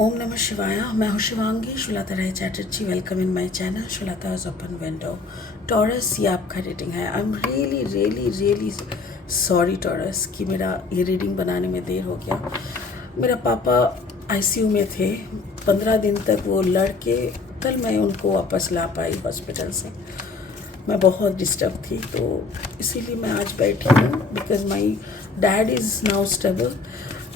ओम नमः शिवाय। मैं हूँ Shivangi Shulta Rai Chatterjee. Welcome in my channel Shulta's open window. Taurus, ये आपका रीडिंग है। I am really really really sorry Taurus कि मेरा ये रीडिंग बनाने में देर हो गया। मेरा पापा आईसीयू में थे 15 दिन तक। वो लड़के कल मैं उनको वापस ला पाई हॉस्पिटल से। मैं बहुत डिस्टर्ब थी तो इसीलिए मैं आज बैठी हूँ because my dad is now stable.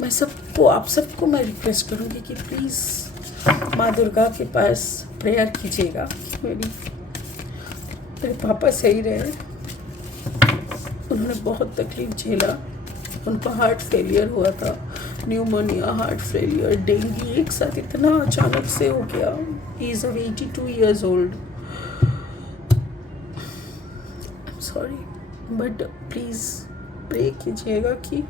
मैं सबको, आप सबको मैं रिक्वेस्ट करूँगी कि प्लीज़ माँ दुर्गा के पास प्रेयर कीजिएगा कि मेरे पापा सही रहे। उन्होंने बहुत तकलीफ झेला। उनको हार्ट फेलियर हुआ था, न्यूमोनिया, हार्ट फेलियर, डेंगू एक साथ इतना अचानक से हो गया। He is of 82 years old। Sorry but please pray कीजिएगा कि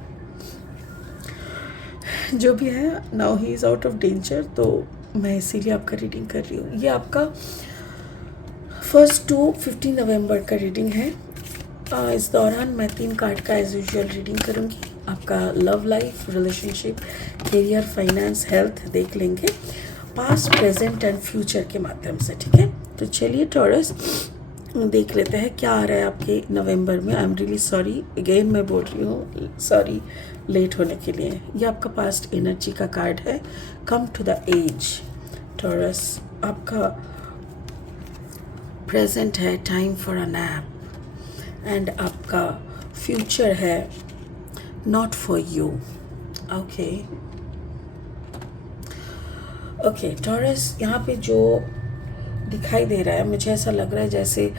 जो भी है now he is out of danger. तो मैं इसीलिए आपका रीडिंग कर रही हूँ। ये आपका 1 to 15 नवंबर का रीडिंग है। इस दौरान मैं 3 कार्ड का एज यूजुअल रीडिंग करूँगी। आपका love life, relationship, career, finance, health देख लेंगे, पास्ट, प्रेजेंट एंड फ्यूचर के माध्यम से। ठीक है, तो चलिए टॉरस देख लेते हैं क्या आ रहा है आपके नवंबर में। आई एम रियली सॉरी, अगेन मैं बोल रही हूँ सॉरी लेट होने के लिए। ये आपका पास्ट एनर्जी का कार्ड है, come to the edge. Taurus, आपका प्रेजेंट है time for a nap and आपका फ्यूचर है not for you. Okay Taurus, यहाँ पे जो दिखाई दे रहा है मुझे ऐसा लग रहा है जैसे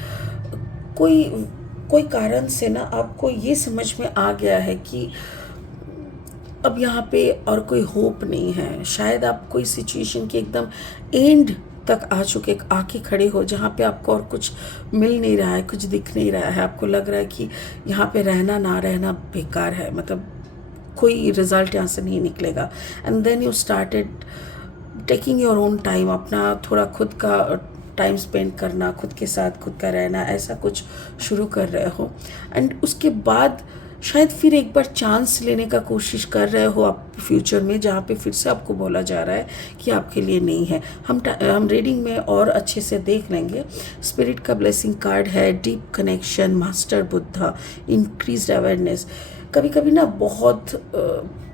कोई कारण से ना आपको ये समझ में आ गया है कि अब यहाँ पे और कोई होप नहीं है। शायद आप कोई सिचुएशन के एकदम एंड तक आके खड़े हो जहाँ पे आपको और कुछ मिल नहीं रहा है, कुछ दिख नहीं रहा है। आपको लग रहा है कि यहाँ पे रहना ना रहना बेकार है, मतलब कोई रिजल्ट यहाँ से नहीं निकलेगा। And then you started taking your own time, अपना थोड़ा खुद का टाइम स्पेंड करना, खुद के साथ खुद का रहना, ऐसा कुछ शुरू कर रहे हो। एंड उसके बाद शायद फिर एक बार चांस लेने का कोशिश कर रहे हो आप फ्यूचर में, जहाँ पे फिर से आपको बोला जा रहा है कि आपके लिए नहीं है। हम रीडिंग में और अच्छे से देख लेंगे। स्पिरिट का ब्लेसिंग कार्ड है, deep connection, master Buddha, increased awareness. कभी कभी ना बहुत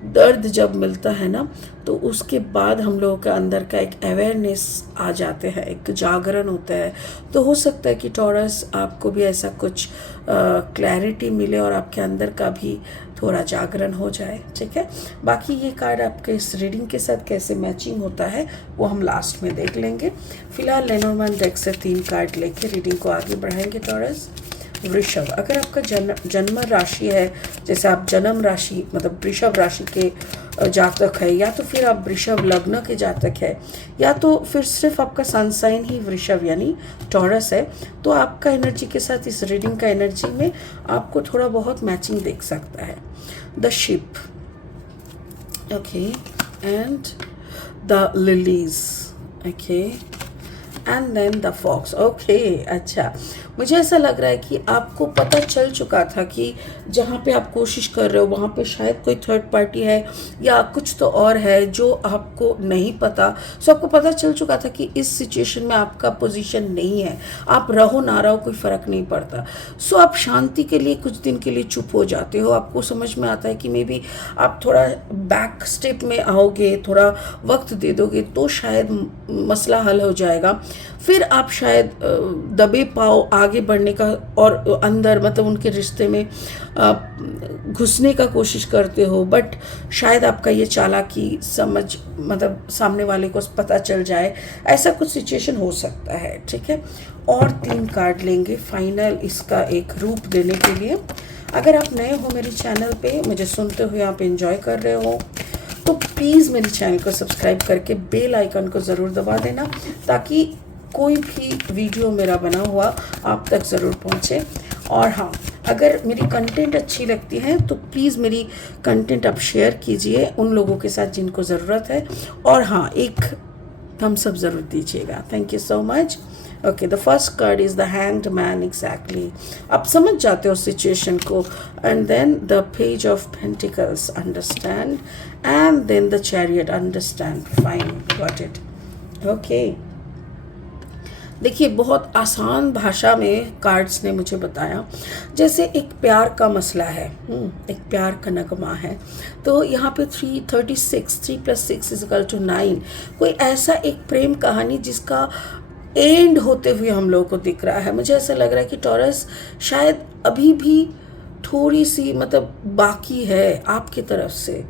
दर्द जब मिलता है ना तो उसके बाद हम लोगों के अंदर का एक अवेयरनेस आ जाते हैं, एक जागरण होता है। तो हो सकता है कि टॉरस आपको भी ऐसा कुछ क्लैरिटी मिले और आपके अंदर का भी थोड़ा जागरण हो जाए। ठीक है, बाकी ये कार्ड आपके इस रीडिंग के साथ कैसे मैचिंग होता है वो हम लास्ट में देख लेंगे। फिलहाल लेनोर्मैन डेक से 3 कार्ड लेके रीडिंग को आगे बढ़ाएंगे। टॉरस, वृषभ, अगर आपका जन्म राशि है, जैसे आप जन्म राशि मतलब वृषभ राशि के जातक है, या तो फिर आप वृषभ लग्न के जातक है, या तो फिर सिर्फ आपका सन साइन ही वृषभ यानी टॉरस है, तो आपका एनर्जी के साथ इस रीडिंग का एनर्जी में आपको थोड़ा बहुत मैचिंग देख सकता है। The ship, okay, and the lilies, okay, and then the fox. Okay, अच्छा, मुझे ऐसा लग रहा है कि आपको पता चल चुका था कि जहाँ पे आप कोशिश कर रहे हो वहाँ पे शायद कोई थर्ड पार्टी है या कुछ तो और है जो आपको नहीं पता। सो आपको पता चल चुका था कि इस सिचुएशन में आपका पोजीशन नहीं है। आप रहो ना रहो कोई फ़र्क नहीं पड़ता। सो आप शांति के लिए कुछ दिन के लिए चुप हो जाते हो। आपको समझ में आता है कि मे बी आप थोड़ा बैक स्टेप में आओगे, थोड़ा वक्त दे दोगे तो शायद मसला हल हो जाएगा। फिर आप शायद दबे पाओ आगे बढ़ने का और अंदर मतलब उनके रिश्ते में घुसने का कोशिश करते हो, बट शायद आपका ये चालाकी समझ मतलब सामने वाले को पता चल जाए, ऐसा कुछ सिचुएशन हो सकता है। ठीक है, और 3 कार्ड लेंगे फाइनल इसका एक रूप देने के लिए। अगर आप नए हो मेरे चैनल पे, मुझे सुनते हुए आप एंजॉय कर रहे हो तो प्लीज़ मेरे चैनल को सब्सक्राइब करके बेल आइकन को ज़रूर दबा देना ताकि कोई भी वीडियो मेरा बना हुआ आप तक ज़रूर पहुँचे। और हाँ, अगर मेरी कंटेंट अच्छी लगती है तो प्लीज़ मेरी कंटेंट आप शेयर कीजिए उन लोगों के साथ जिनको ज़रूरत है। और हाँ, एक थम्स अप ज़रूर दीजिएगा। Thank you so much. Okay, the first card is the hanged man, exactly आप समझ जाते हो सिचुएशन को. And then the page of pentacles, understand. And then the chariot, understand. Fine, got it. Okay, देखिए बहुत आसान भाषा में कार्ड्स ने मुझे बताया. जैसे एक प्यार का मसला है, एक प्यार का नगमा है. तो यहाँ पे 336, 3+6=9. कोई ऐसा एक प्रेम कहानी जिसका एंड होते हुए हम लोगों को दिख रहा है. मुझे ऐसा लग रहा है कि टॉरस शायद अभी भी थोड़ी सी मतलब बाकी है आपकी तरफ से.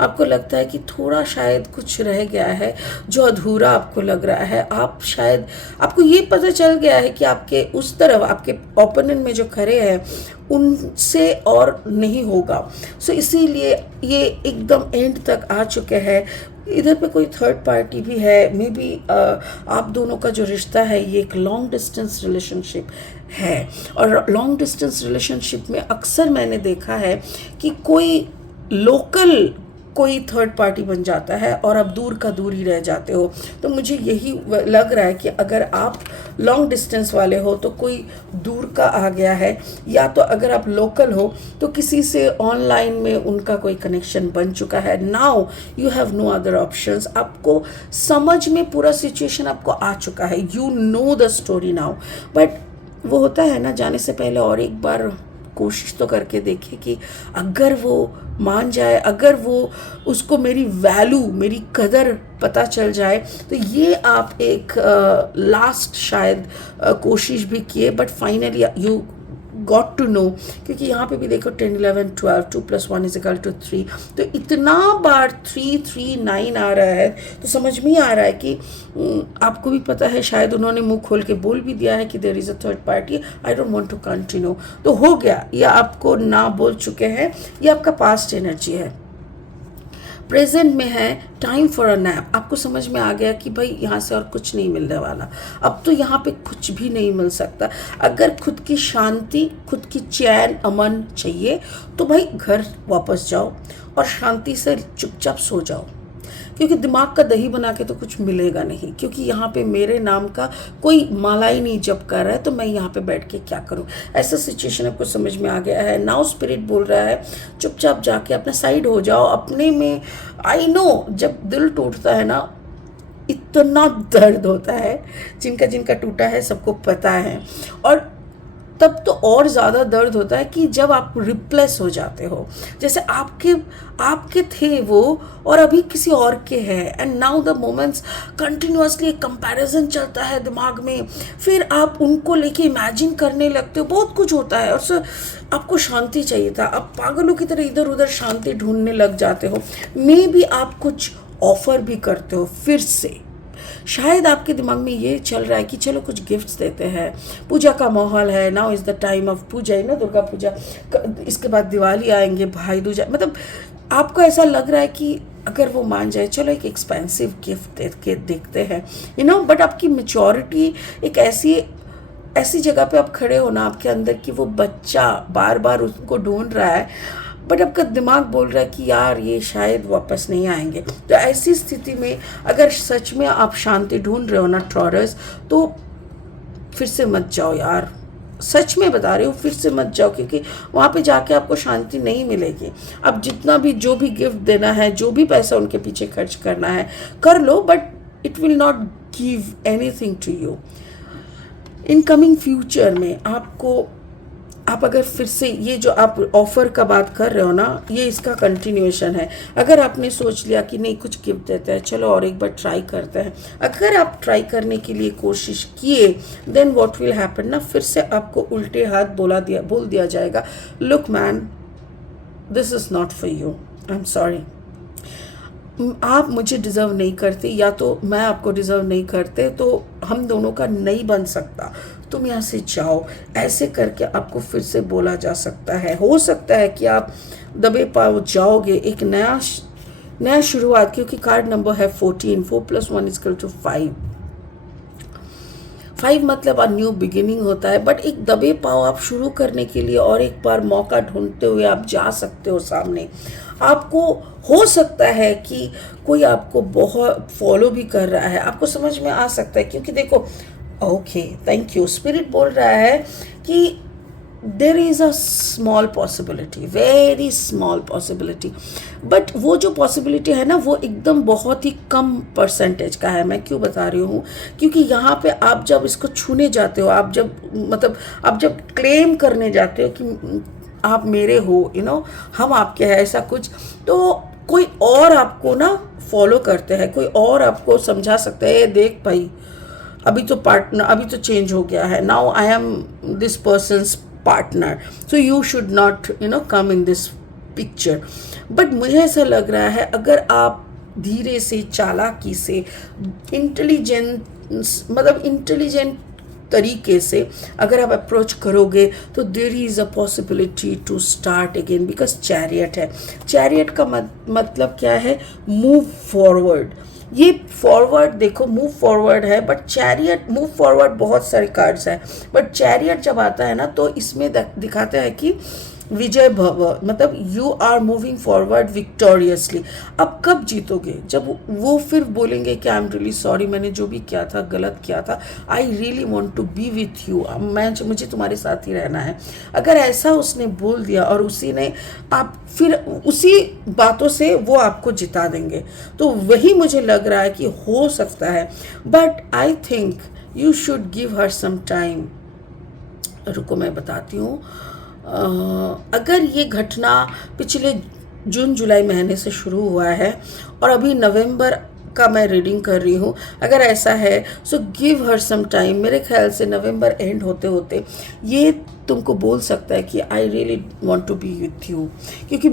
आपको लगता है कि थोड़ा शायद कुछ रह गया है जो अधूरा आपको लग रहा है. आप शायद आपको ये पता चल गया है कि आपके उस तरफ आपके ओपोनेंट में जो खड़े हैं उनसे और नहीं होगा. सो इसीलिए ये एकदम एंड तक आ चुके हैं. इधर पे कोई थर्ड पार्टी भी है, मे बी आप दोनों का जो रिश्ता है ये एक लॉन्ग डिस्टेंस रिलेशनशिप है. और लॉन्ग डिस्टेंस रिलेशनशिप में अक्सर मैंने देखा है कि कोई लोकल कोई थर्ड पार्टी बन जाता है और आप दूर का दूर ही रह जाते हो. तो मुझे यही लग रहा है कि अगर आप लॉन्ग डिस्टेंस वाले हो तो कोई दूर का आ गया है, या तो अगर आप लोकल हो तो किसी से ऑनलाइन में उनका कोई कनेक्शन बन चुका है. Now you have no other options. आपको समझ में पूरा सिचुएशन आपको आ चुका है. You know the story now. But वो होता है ना, जाने से पहले और एक बार कोशिश तो करके देखे कि अगर वो मान जाए, अगर वो उसको मेरी वैल्यू, मेरी कदर पता चल जाए. तो ये आप एक लास्ट शायद कोशिश भी किए, but finally you got to know. क्योंकि यहाँ पे भी देखो 10, 11, 12, 2+1=3. तो इतना बार 3, 3, 9 आ रहा है तो समझ में ही आ रहा है कि आपको भी पता है, शायद उन्होंने मुंह खोल के बोल भी दिया है कि there is a third party, I don't want to continue. तो हो गया, या आपको ना बोल चुके हैं, ये आपका पास्ट एनर्जी है. प्रेजेंट में है टाइम फॉर अ नैप. आपको समझ में आ गया कि भाई यहाँ से और कुछ नहीं मिलने वाला. अब तो यहाँ पे कुछ भी नहीं मिल सकता. अगर खुद की शांति, खुद की चैन अमन चाहिए तो भाई घर वापस जाओ और शांति से चुपचाप सो जाओ. क्योंकि दिमाग का दही बना के तो कुछ मिलेगा नहीं. क्योंकि यहाँ पे मेरे नाम का कोई माला ही नहीं जप कर रहा है, तो मैं यहाँ पे बैठ के क्या करूँ. ऐसा सिचुएशन आपको समझ में आ गया है. नाउ स्पिरिट बोल रहा है चुपचाप जाके अपना साइड हो जाओ अपने में. आई नो जब दिल टूटता है ना इतना दर्द होता है. जिनका जिनका टूटा है सबको पता है. और तब तो और ज़्यादा दर्द होता है कि जब आप रिप्लेस हो जाते हो. जैसे आपके थे वो और अभी किसी और के हैं. And now the moments continuously एक कंपैरिजन चलता है दिमाग में. फिर आप उनको लेके इमेजिन करने लगते हो. बहुत कुछ होता है. और सर आपको शांति चाहिए था. आप पागलों की तरह इधर उधर शांति ढूंढने लग जाते हो. मे बी आप कुछ ऑफर भी करते हो फिर से. शायद आपके दिमाग में ये चल रहा है कि चलो कुछ गिफ्ट्स देते हैं. पूजा का माहौल है. Now is the time of puja है ना, दुर्गा पूजा. इसके बाद दिवाली आएंगे, भाई दूज. मतलब आपको ऐसा लग रहा है कि अगर वो मान जाए चलो एक एक्सपेंसिव गिफ्ट दे के देखते हैं, यू नो. बट आपकी मैच्योरिटी एक ऐसी जगह पे आप खड़े हो ना आपके अंदर कि वो बच्चा बार बार उसको ढूंढ रहा है. बट आपका दिमाग बोल रहा है कि यार ये शायद वापस नहीं आएंगे. तो ऐसी स्थिति में अगर सच में आप शांति ढूंढ रहे हो ना टॉरस, तो फिर से मत जाओ यार. सच में बता रही हूँ, फिर से मत जाओ. क्योंकि वहाँ पे जाके आपको शांति नहीं मिलेगी. अब जितना भी जो भी गिफ्ट देना है, जो भी पैसा उनके पीछे खर्च करना है कर लो, but it will not give anything to you. In coming future में आप अगर फिर से ये जो आप ऑफ़र का बात कर रहे हो ना, ये इसका कंटिन्यूएशन है. अगर आपने सोच लिया कि नहीं कुछ गिफ्ट देते हैं, चलो और एक बार ट्राई करते हैं. अगर आप ट्राई करने के लिए कोशिश किए, देन व्हाट विल हैपन ना, फिर से आपको उल्टे हाथ बोल दिया जाएगा, look man, this is not for you. I am sorry. आप मुझे डिज़र्व नहीं करते, या तो मैं आपको डिज़र्व नहीं करते, तो हम दोनों का नहीं बन सकता. तुम यहाँ से जाओ. ऐसे करके आपको फिर से बोला जा सकता है. हो सकता है कि आप दबे पाव जाओगे एक नया शुरुआत. क्योंकि कार्ड नंबर है 14. 4+1=5. 5 मतलब अ न्यू बिगिनिंग होता है. बट एक दबे पाव आप शुरू करने के लिए और एक बार मौका ढूंढते हुए आप जा सकते हो सामने. आपको हो सकता है कि कोई आपको बहुत फॉलो भी कर रहा है. आपको समझ में आ सकता है. क्योंकि देखो ओके, थैंक यू। स्पिरिट बोल रहा है कि देर is a small possibility, very small possibility, but वो जो पॉसिबिलिटी है ना वो एकदम बहुत ही कम परसेंटेज का है। मैं क्यों बता रही हूँ, क्योंकि यहाँ पे आप जब इसको छूने जाते हो, आप जब मतलब आप जब क्लेम करने जाते हो कि आप मेरे हो, हम आपके हैं, ऐसा कुछ, तो कोई और आपको ना फॉलो करते हैं, कोई और आपको समझा सकता है, "ए, देख भाई, अभी तो पार्टनर, अभी तो चेंज हो गया है, now I am this persons partner, so you should not come in this picture". But मुझे ऐसा लग रहा है अगर आप धीरे से, चालाकी से, इंटेलिजेंट तरीके से अगर आप अप्रोच करोगे तो there is a possibility to start again, because chariot है। चैरियट का मतलब क्या है? Move forward. ये फॉरवर्ड देखो, मूव फॉरवर्ड है, बट चैरियट, मूव फॉरवर्ड बहुत सारे कार्ड्स हैं, बट चैरियट जब आता है ना तो इसमें दिखाता है कि विजय भव, मतलब यू आर मूविंग फॉरवर्ड विक्टोरियसली। अब कब जीतोगे? जब वो फिर बोलेंगे कि आई एम रियली सॉरी, मैंने जो भी किया था गलत किया था, I really want to be with you, मुझे तुम्हारे साथ ही रहना है। अगर ऐसा उसने बोल दिया और उसी ने आप फिर उसी बातों से वो आपको जिता देंगे, तो वही मुझे लग रहा है कि हो सकता है। But I think you should give her some time. रुको मैं बताती हूँ। अगर ये घटना पिछले जून जुलाई महीने से शुरू हुआ है और अभी नवंबर का मैं रीडिंग कर रही हूँ, अगर ऐसा है so give her some time. मेरे ख्याल से नवंबर एंड होते होते ये तुमको बोल सकता है कि I really want to be with you, क्योंकि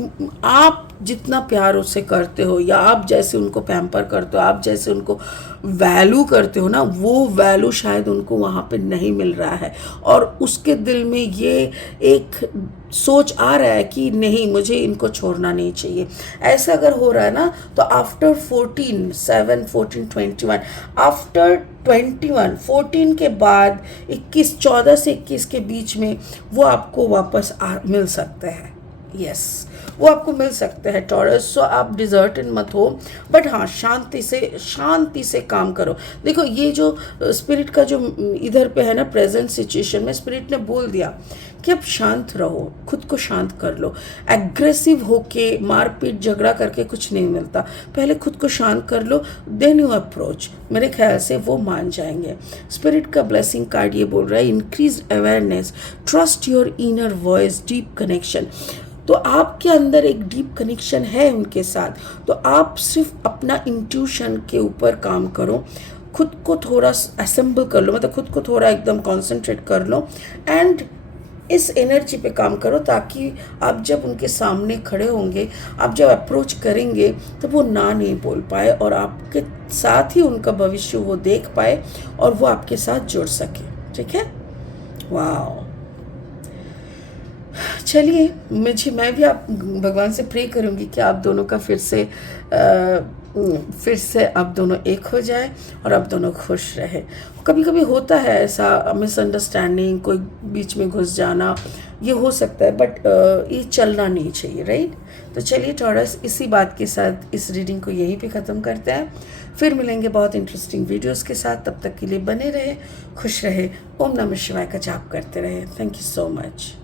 आप जितना प्यार उससे करते हो या आप जैसे उनको पैम्पर करते हो, आप जैसे उनको वैल्यू करते हो ना, वो वैल्यू शायद उनको वहाँ पे नहीं मिल रहा है और उसके दिल में ये एक सोच आ रहा है कि नहीं, मुझे इनको छोड़ना नहीं चाहिए। ऐसा अगर हो रहा है ना तो आफ्टर 14 आफ्टर 14 के बाद 14 से 21 के बीच में वो आपको वापस मिल सकते हैं। यस, वो आपको मिल सकते हैं टॉरस। सो आप डिजर्टेड मत हो, बट हाँ शांति से काम करो। देखो ये जो स्पिरिट का जो इधर पे है ना, प्रेजेंट सिचुएशन में स्पिरिट ने बोल दिया कि अब शांत रहो, खुद को शांत कर लो। एग्रेसिव होके मारपीट झगड़ा करके कुछ नहीं मिलता, पहले खुद को शांत कर लो, देन यू अप्रोच। मेरे ख्याल से वो मान जाएंगे। स्पिरिट का ब्लेसिंग कार्ड ये बोल रहा है increase awareness, trust your inner voice, deep connection. तो आपके अंदर एक डीप कनेक्शन है उनके साथ, तो आप सिर्फ अपना इंट्यूशन के ऊपर काम करो, खुद को थोड़ा असेंबल कर लो, मतलब खुद को थोड़ा एकदम कॉन्सेंट्रेट कर लो एंड इस एनर्जी पे काम करो, ताकि आप जब उनके सामने खड़े होंगे, आप जब अप्रोच करेंगे तो वो ना नहीं बोल पाए और आपके साथ ही उनका भविष्य वो देख पाए और वो आपके साथ जुड़ सके। ठीक है? वाह, चलिए मैं भी आप भगवान से प्रे करूँगी कि आप दोनों का फिर से आप दोनों एक हो जाए और आप दोनों खुश रहे। कभी कभी होता है ऐसा मिसअंडरस्टैंडिंग, कोई बीच में घुस जाना, ये हो सकता है, बट ये चलना नहीं चाहिए, राइट? तो चलिए टॉरस, इसी बात के साथ इस रीडिंग को यहीं पे ख़त्म करते हैं। फिर मिलेंगे बहुत इंटरेस्टिंग वीडियोस के साथ। तब तक के लिए बने रहे, खुश रहे, ओम नमः शिवाय का जाप करते रहे। Thank you so much.